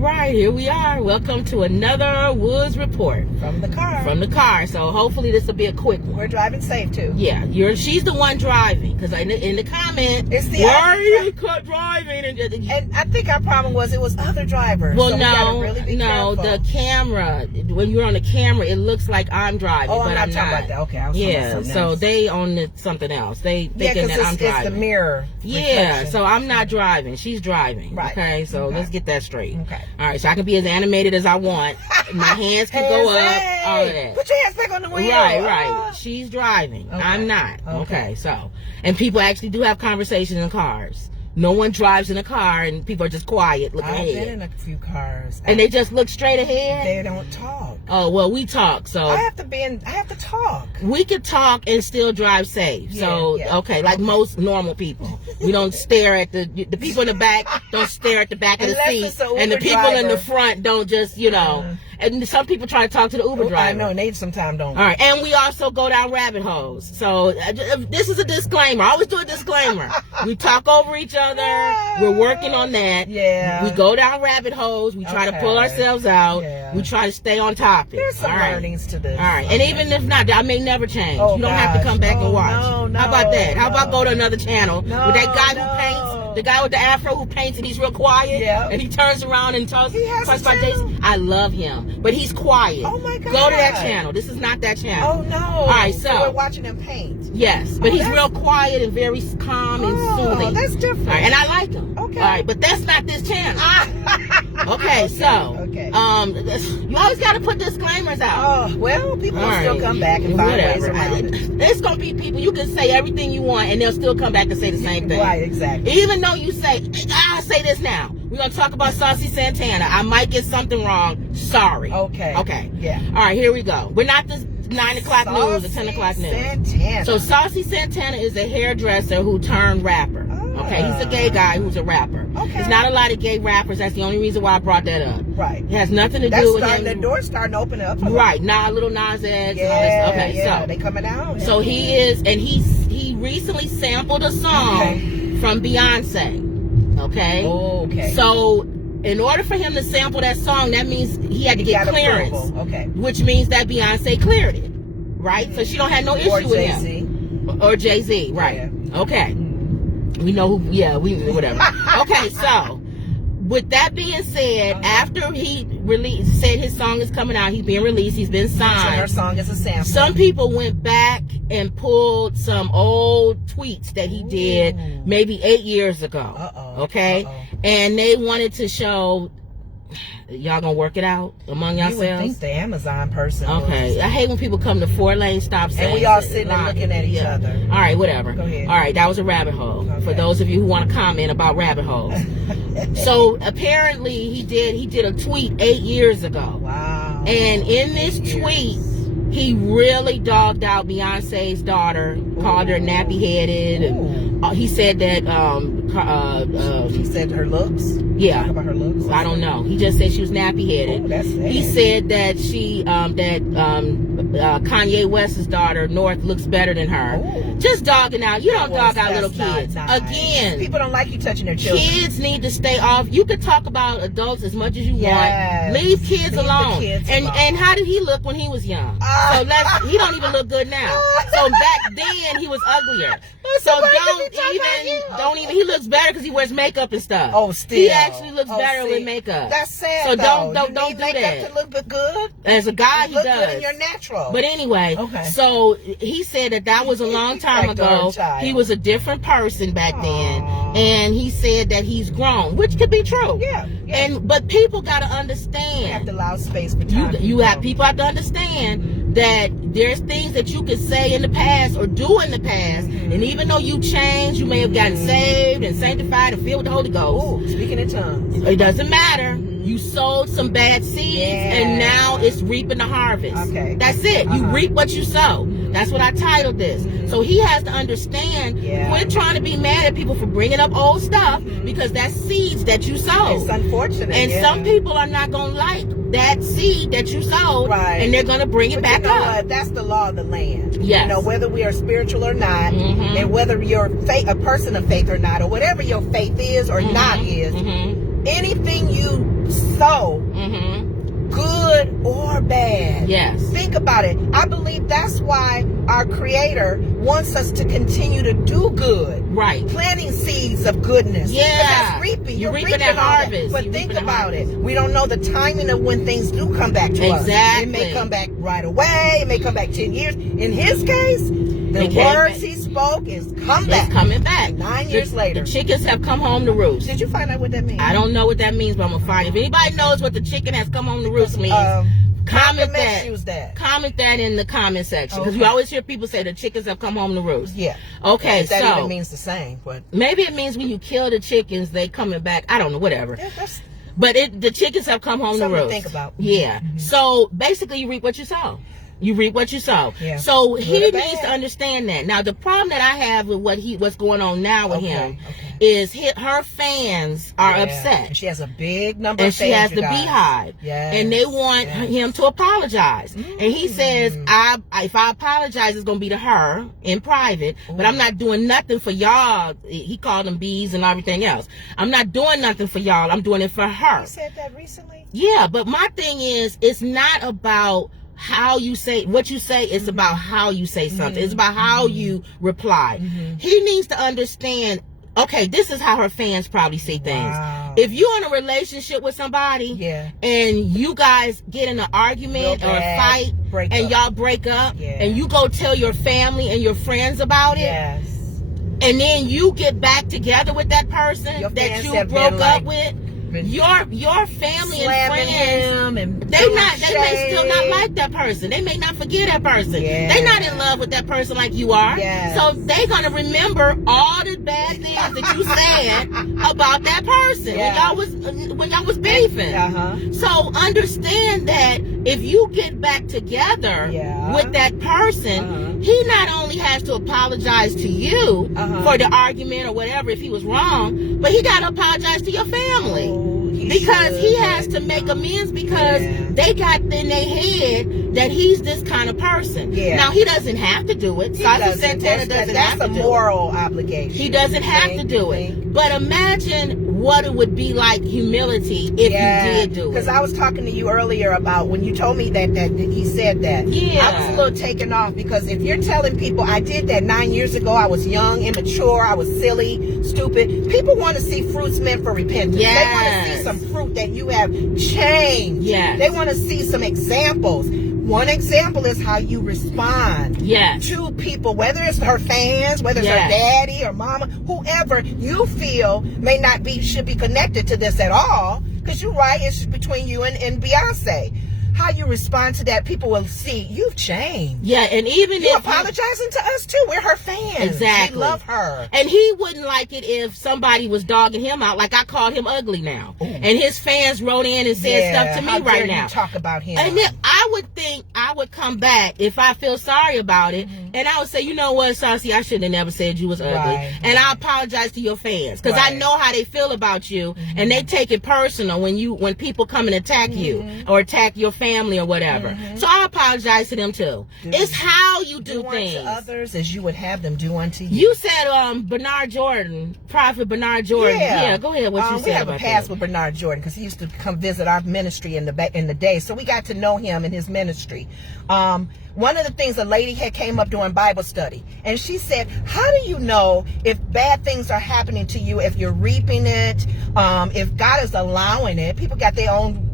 right, here we are. Welcome to another Woods Report. From the car. From the car. So hopefully this will be a quick one. We're driving safe too. Yeah, she's the one driving. Because in the comment, it's the why are you driving? And I think our problem was it was other drivers. Well, so no, really the camera. When you're on the camera, it looks like I'm driving, but I'm not. About that. Okay, I was yeah, so they own something else. They thinking that I'm driving. It's the mirror. Yeah, reflection. So I'm not driving. She's driving. Right. Okay, so let's get that straight. Okay. All right, so I can be as animated as I want. My hands can go up. All of that. Put your hands back on the wheel. Right. She's driving. Okay. I'm not. Okay, so. And people actually do have conversations in cars. No one drives in a car and people are just quiet looking ahead. I've been in a few cars. And they just look straight ahead? They don't talk. Oh, well, we talk, so. I have to talk. We could talk and still drive safe. Okay, like most normal people. We don't stare at the people in the back, don't stare at the back of the seat. And the people in the front don't just, and some people try to talk to the Uber driver. I know, and they sometimes don't. All right, and we also go down rabbit holes. So this is a disclaimer. I always do a disclaimer. We talk over each other. We're working on that. Yeah. We go down rabbit holes. We try to pull ourselves out. Yeah. We try to stay on topic. There's some learnings to this. All right, and even if not, I may never change. You don't have to come back and watch. No, how about that? How about go to another channel with that guy who paints? The guy with the afro who paints and he's real quiet. Yeah. And he turns around and talks about Jason. I love him, but he's quiet. Oh my God. Go to that channel. This is not that channel. Oh no. All right, so we're watching him paint. Yes, but he's real quiet and very calm and soothing. Oh, that's different. All right, and I like him. Okay. All right, but that's not this channel. Okay, so you always got to put disclaimers out. Oh, well, people will still come back and find ways around it. There's gonna be people you can say everything you want and they'll still come back and say the same thing. Right, exactly. Even though you say, I'll say this now. We're gonna talk about Saucy Santana. I might get something wrong. Sorry. Okay. Yeah. All right, here we go. We're not the 9 o'clock news or 10 o'clock news. Santana. So Saucy Santana is a hairdresser who turned rapper. Okay, he's a gay guy who's a rapper. Okay. There's not a lot of gay rappers. That's the only reason why I brought that up. Right. It has nothing to do with him. The door's starting to open up. Right. Little Nas X and all this. Okay, so they coming out. So he is, and he recently sampled a song from Beyonce. Okay. So in order for him to sample that song, that means he had to get clearance. Okay. Which means that Beyonce cleared it. Right? So she don't have no issue with him. Or Jay-Z. Right. Yeah. Okay. We know who, whatever. Okay, so, with that being said, after he said his song is coming out, he's being released, he's been signed. So her song is a sample. Some people went back and pulled some old tweets that he did maybe 8 years ago. Okay? And they wanted to show, y'all gonna work it out among yourselves? You would think the Amazon person. Okay. I hate when people come to 4-lane stop signs. And we all sitting and looking at each other. All right, whatever. Go ahead. All right, that was a rabbit hole. For those of you who want to comment about rabbit holes. So apparently he did a tweet 8 years ago. Wow. And in this tweet, he really dogged out Beyonce's daughter, called her nappy-headed. He said that she said her looks. Yeah. Talk about her looks. I don't know. He just said she was nappy-headed. That's sad. He said that Kanye West's daughter North looks better than her. Ooh. Just dogging out. You don't dog out little kids. Nice. Again, people don't like you touching their children. Kids need to stay off. You can talk about adults as much as you want. Leave kids alone. And how did he look when he was young? So he don't even look good now. So back then he was uglier. So don't even. He looks better because he wears makeup and stuff. Oh, still. He actually looks better with makeup. That's sad. So don't do makeup that. To look good. As a guy, he does. Good and you're natural. But anyway, so he said that was a long time ago. He was a different person back then, and he said that he's grown, which could be true. Yeah. But people got to understand. You have to allow space for time. People have to understand that there's things that you could say in the past or do in the past, and even though you changed, you may have gotten saved and sanctified and filled with the Holy Ghost. Oh, speaking in tongues. It doesn't matter. You sowed some bad seeds, and now it's reaping the harvest. Okay. That's it. You reap what you sow. That's what I titled this. So he has to understand, quit trying to be mad at people for bringing up old stuff, because that's seeds that you sowed. It's unfortunate. And some people are not going to like that seed that you sowed, and they're going to bring it back up. That's the law of the land. Yes. You know, whether we are spiritual or not, and whether you're a person of faith or not, or whatever your faith is or not is, anything you sow, good or bad. Yes. Think about it. I believe that's why our Creator wants us to continue to do good. Right. Planting seeds of goodness. Yeah. That's reaping. You're reaping that harvest. But think about it. We don't know the timing of when things do come back to us. Exactly. It may come back right away. It may come back 10 years. In his case, the words he spoke is It's coming back. 9 years later. The chickens have come home to roost. Did you find out what that means? I don't know what that means, but I'm going to find it. If anybody knows what the chicken has come home to roost means, comment that. Comment that in the comment section. Because you always hear people say the chickens have come home to roost. Yeah. Okay, that even means the same. But maybe it means when you kill the chickens, they coming back. I don't know, whatever. Yeah, but the chickens have come home to roost. Something to think about. Yeah. So basically, you reap what you sow. You reap what you sow. Yeah. So he needs to understand that. Now, the problem that I have with what's going on now with him is her fans are upset. And she has a big number of fans. And she has the BeyHive. Yes. And they want him to apologize. And he says, if I apologize, it's going to be to her in private. But I'm not doing nothing for y'all. He called them bees and everything else. I'm not doing nothing for y'all. I'm doing it for her. He said that recently? Yeah, but my thing is, it's not about how you say what you say. It's about how you say something. It's about how you reply. He needs to understand, okay, this is how her fans probably see things. If you're in a relationship with somebody and you guys get in an argument or a fight and y'all break up and you go tell your family and your friends about it, and then you get back together with that person that you broke up with, your family and friends, they may still not like that person. They may not forget that person. They're not in love with that person like you are. So they're gonna remember all the bad things that you said about that person when y'all was beefing. So understand that if you get back together with that person, he not only has to apologize to you for the argument or whatever if he was wrong, but he got to apologize to your family. Because he has to make amends because they got in their head that he's this kind of person. Now, he doesn't have to do it. Saucy Santana doesn't have to do it. That's a moral obligation. He doesn't have to do it. But imagine what it would be like humility if you did do it. Because I was talking to you earlier about when you told me that he said that. I was a little taken off because if you're telling people I did that 9 years ago, I was young, immature, I was silly, stupid. People want to see fruits meant for repentance. They want to see some fruit that you have changed. They want to see some examples. One example is how you respond to people, whether it's her fans, whether it's her daddy or mama, whoever you feel should be connected to this at all. Because you're right, it's between you and Beyonce. How you respond to that, people will see you've changed. And even if apologizing to us too, we're her fans. Exactly, we love her. And he wouldn't like it if somebody was dogging him out. Like I called him ugly now, and his fans wrote in and said stuff to me right now. You talk about him, and then I would think I would come back if I feel sorry about it, and I would say, you know what, Saucy, I should have never said you was ugly, and I apologize to your fans because I know how they feel about you, and they take it personal when people come and attack you or attack your family or whatever. So I apologize to them too. It's how you do things to others as you would have them do unto you. You said Bernard Jordan, Prophet Bernard Jordan. Go ahead. What you said? We have a past with Bernard Jordan because he used to come visit our ministry in the day, so we got to know him and his ministry. One of the things, a lady had came up during Bible study, and she said, how do you know if bad things are happening to you, if you're reaping it, if God is allowing it? People got their own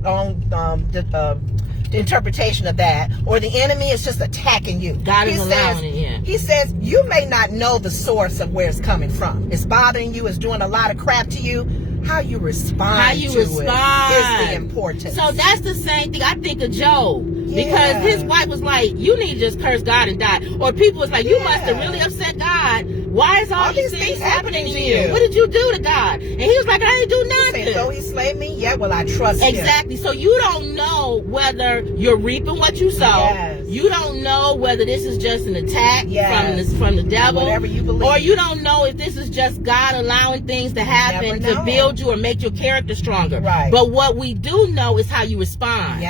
interpretation of that, or the enemy is just attacking you. God is allowing it, He says, you may not know the source of where it's coming from. It's bothering you, it's doing a lot of crap to you. How you respond to it is the importance. So that's the same thing. I think of Job. Because his wife was like, you need to just curse God and die. Or people was like, you must have really upset God. Why is all these things happening to you? What did you do to God? And he was like, I didn't do nothing. Though he slayed me, well, I trust him. Exactly. So you don't know whether you're reaping what you sow. You don't know whether this is just an attack from the devil. Whatever you believe. Or you don't know if this is just God allowing things to happen to build you or make your character stronger. But what we do know is how you respond.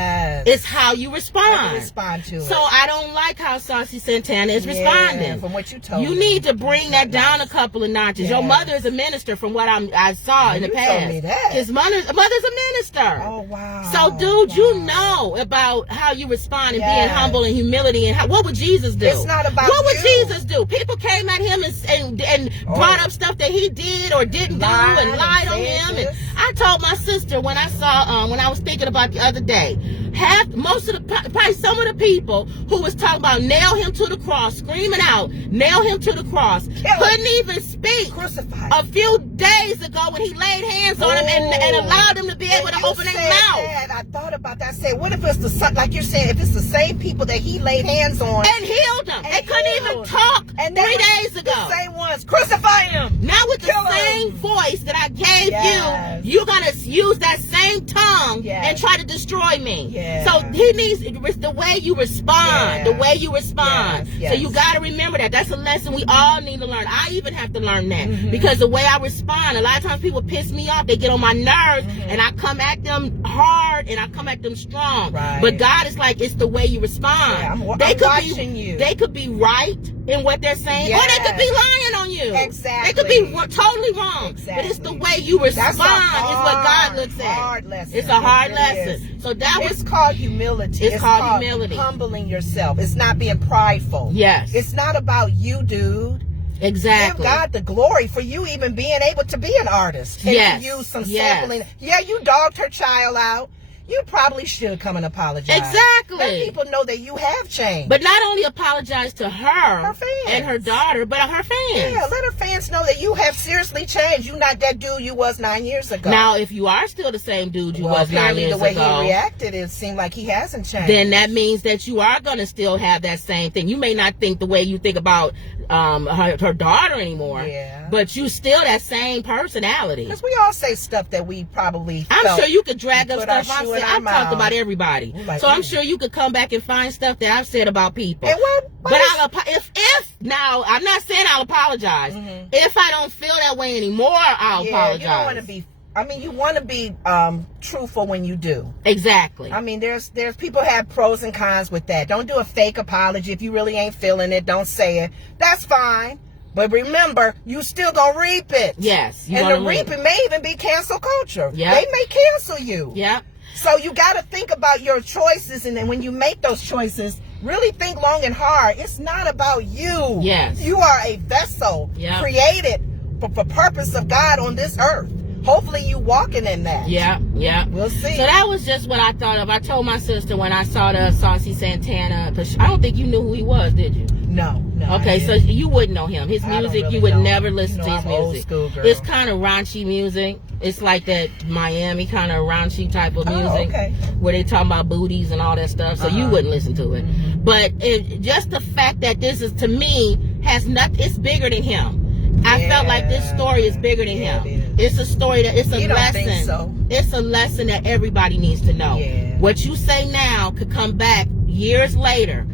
It's how you respond. Respond to it. So I don't like how Saucy Santana is responding. From what you told me. You need to bring that down a couple of notches. Yes. Your mother is a minister, from what I saw in the past. Told me that. His mother's a minister. Oh wow. So, dude, you know about how you respond and being humble and humility, and what would Jesus do? It's not about what would you. Jesus do? People came at him and brought up stuff that he did or didn't do and lied on him. And I told my sister when I saw when I was thinking about the other day, probably some of the people who was talking about nail him to the cross, screaming out, nail him to the cross, couldn't even speak. Crucified. A few days ago when he laid hands on him and allowed him to be able to open his mouth. I thought about that. I said, what if it's like you're saying, if it's the same people that he laid hands on and healed them? They couldn't even talk 3 days ago. The same ones. Crucify him. Now with the same voice that I gave you, you're gonna use that same tongue and try to destroy me. So he needs the way you respond. The way you respond. So you gotta remember that. That's a lesson we all need to learn. I even have to learn that because the way I respond, a lot of times people piss me off. They get on my nerves, and I come at them hard and I come at them strong. But God is like, it's the way you respond. I'm watching you. They could be right in what they're saying, or they could be lying on you. Exactly. They could be totally wrong. But it's the way you respond is what God looks at. Hard lesson. It's a hard lesson. So it's called humility. It's called humility. Humbling yourself. It's not being prideful. Yes. It's not about you, dude. Exactly. Give God the glory for you even being able to be an artist. And to use some sampling. Yeah, you dogged her child out. You probably should come and apologize. Exactly. Let people know that you have changed. But not only apologize to her fans. And her daughter, but her fans. Yeah, let her fans know that you have seriously changed. You're not that dude you was 9 years ago. Now, if you are still the same dude you was 9 years ago, the way he reacted, it seemed like he hasn't changed. Then that means that you are going to still have that same thing. You may not think the way you think about her daughter anymore, but you still that same personality. Because we all say stuff that we probably I'm sure you could drag up stuff I've talked about everybody. So I'm sure you could come back and find stuff that I've said about people. But if now, I'm not saying I'll apologize. If I don't feel that way anymore, I'll apologize. You don't want to be. I mean, you want to be truthful when you do. Exactly. I mean, there's people have pros and cons with that. Don't do a fake apology. If you really ain't feeling it, don't say it. That's fine. But remember, you still gonna reap it. Yes. And the reaping may even be cancel culture. Yeah. They may cancel you. Yeah. So you got to think about your choices, and then when you make those choices, really think long and hard. It's not about you. Yes. You are a vessel created for purpose of God on this earth. Hopefully you walking in that. Yeah. We'll see. So that was just what I thought of. I told my sister when I saw the Saucy Santana, because I don't think you knew who he was, did you? No. Okay, so you wouldn't know him. His music, really you would never listen to his I'm music. Old school girl. It's kind of raunchy music. It's like that Miami kind of raunchy type of music, where they talk about booties and all that stuff. So you wouldn't listen to it. But just the fact that this is, to me, has nothing. It's bigger than him. I felt like this story is bigger than him. It's a story that it's a lesson. Think so? It's a lesson that everybody needs to know. What you say now could come back years later.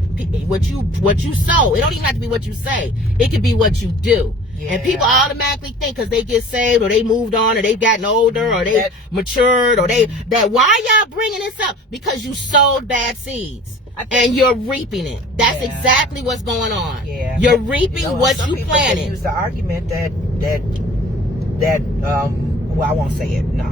What you sow, it don't even have to be what you say. It could be what you do. And people automatically think because they get saved or they moved on or they've gotten older or they matured or why y'all bringing this up? Because you sowed bad seeds. And you're reaping it. That's exactly what's going on. You're reaping what you planted. Use the argument that well, I won't say it. No.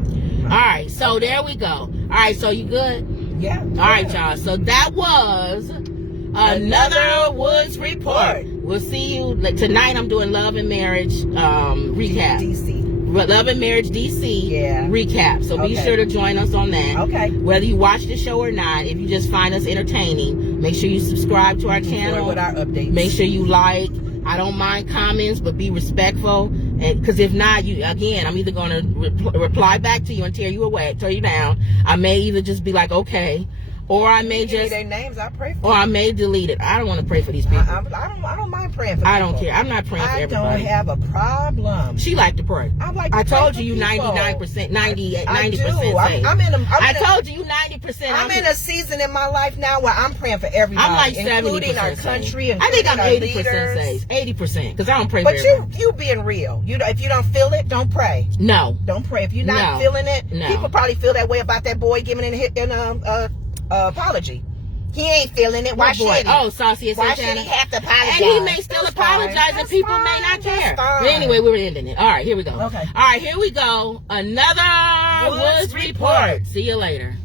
All right, so there we go. All right, so you good? Yeah. All right, y'all. So that was another Woods Report. We'll see you tonight. I'm doing Love and Marriage recap. DC. Love and Marriage DC recap. So be sure to join us on that. Whether you watch the show or not, if you just find us entertaining, make sure you subscribe to our channel. With our updates. Make sure you like. I don't mind comments, but be respectful. And because if not, I'm either going to reply back to you and tear you down. I may either just be like, okay. Or I may just their names. I pray for. Or I may delete it. I don't want to pray for these people. I don't mind praying for. I don't care. I'm not praying for everybody. I don't have a problem. She like to pray. I told you 99%, 90% safe. I told you 90%. I'm in a season in my life now where I'm praying for everybody. I'm like 70%, including our country. I think I'm 80% safe. 80% because I don't pray for everybody. But you being real. If you don't feel it, don't pray. No. Don't pray. If you're not feeling it, people probably feel that way about that boy giving an apology. He ain't feeling it. Why should he? Oh, Saucy Santana. Why should he have to apologize? And he may still apologize, and people may not care. But anyway, we were ending it. All right, here we go. Okay. All right, here we go. Another Woods Report. See you later.